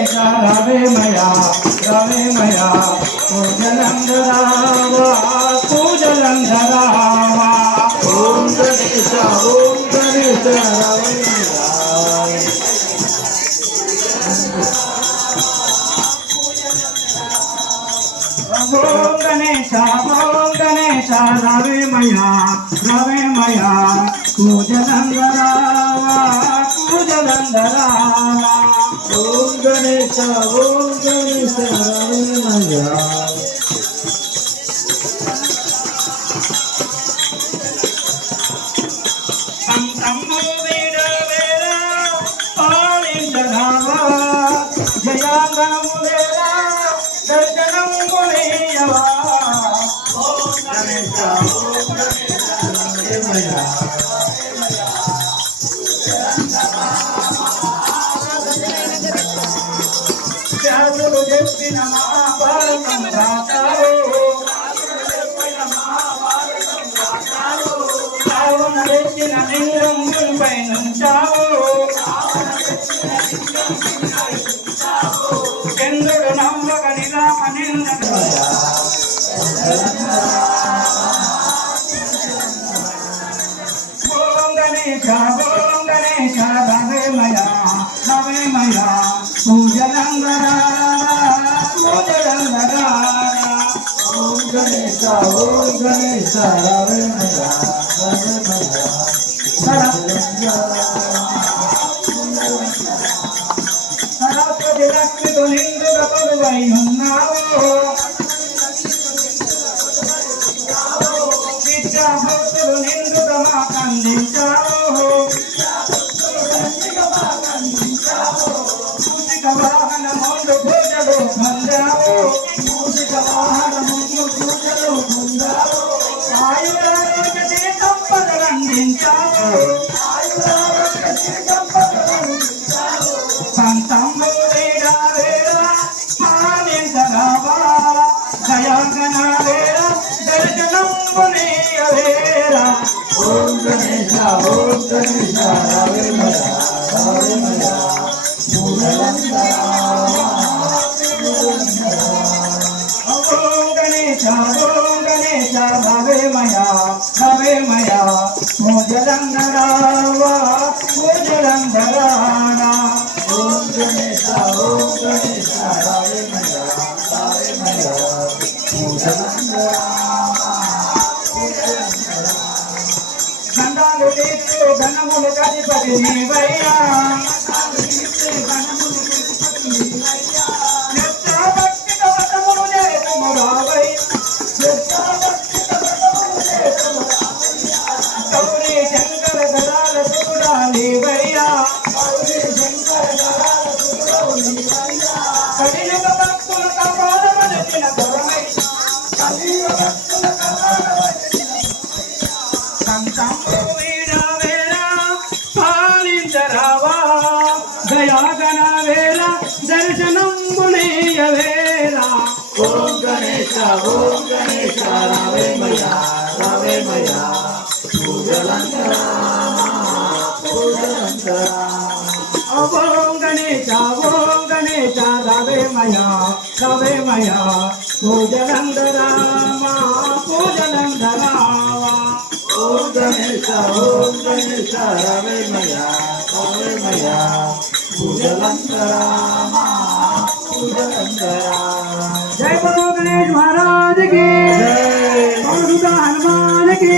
रवे मया पूजलंधरावा पूजलंधरावा ओम गणेश रवे मया पूजलंधरावा पूजलंधरावा ओम गणेश रवे मया जयांगणमुलेरा दर्शनं मुनियवा ओम गणेश रवे मया त्यागो जप्ति नमः भारतं गातारो पावन रेचिन लिंगं गुंपैनं चावो चंद्रुడు నవ్వగనిలా మనిందడు ఓం గణేశ రవే మయా పూజలంగరా ఓం గణేశ రవే మయా సరస్వతి లక్ష్మితో నిండుగా కొలువై ఉన్నావు విద్యా భక్తులు నిండుగా మాకందించావు మూషిక వాహన ముందు పూజలు పొందావు ఆయురారోగ్య సంపదలు అందించావు दर्शनं मुनियवेरा ओम गणेश रवे मया ओम गणेश रवे मया पूजलंधरावा पूजलंधराना ओम गणेश रवे मया గండాలు తీర్చు ఘనములు గణపతి నీవయ్యా భక్తితో వనములు చేతుము రావయ్యా గౌరీ శంకర గదాల చూడా నీవయ్యా కలియుగ భక్తుల కాపాడమనచిన దొరమై దయాగణవేలా దర్శనం మునియవేలా ఓం గణేశ రవే మయా పూజలంతరా ఓం గణేశ రవే మయా పూజలంతరామా పూజలంతరావా ఓం గణేశ రవే మయా పూజలంతరామా పూజలంతరా జై బలో గణేష్ మహారాజ్ की जय हनुमान की